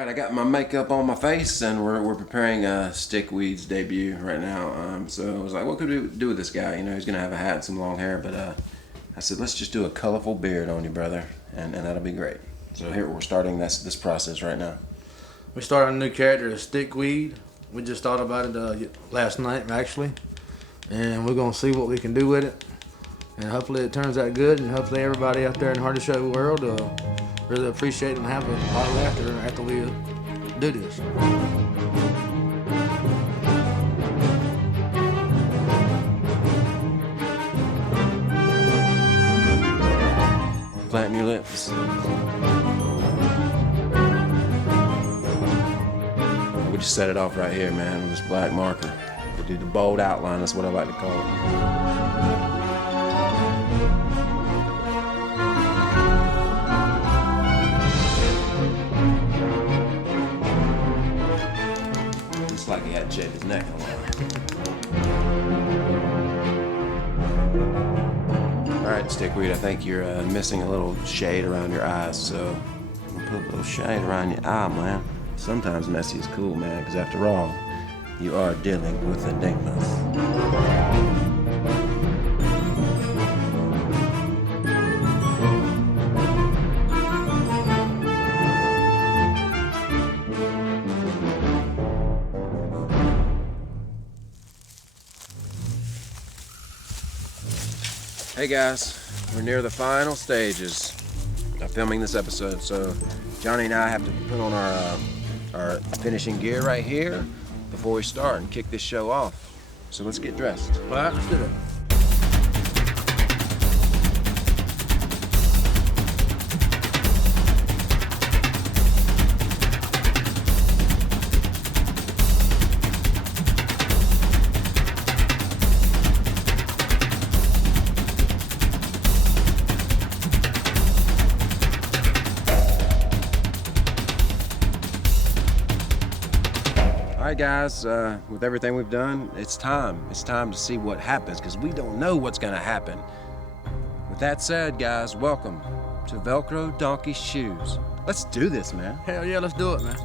Alright, I got my makeup on my face and we're preparing a Stickweed's debut right now. So I was like, what could we do with this guy? You know, he's gonna have a hat and some long hair, but I said, let's just do a colorful beard on you, brother, and that'll be great. So here we're starting this process right now. We started a new character, Stickweed. We just thought about it last night, actually, and we're gonna see what we can do with it. And hopefully it turns out good, and hopefully everybody out there in the Hardy Show world really appreciate it and have a lot of laughter after we do this. Flatten your lips. We just set it off right here, man, with this black marker. We do the bold outline, that's what I like to call it. Looks like he hadn't shaved his neck in a while. Alright, Stickweed, I think you're missing a little shade around your eyes, so we'll put a little shade around your eye, man. Sometimes messy is cool, man, because after all, you are dealing with enigmas. Hey guys, we're near the final stages of filming this episode, so Johnny and I have to put on our finishing gear right here before we start and kick this show off. So let's get dressed. All right, let's do it. All right, guys, with everything we've done, it's time. It's time to see what happens, because we don't know what's gonna happen. With that said, guys, welcome to Velcro Donkey Shoes. Let's do this, man. Hell yeah, let's do it, man.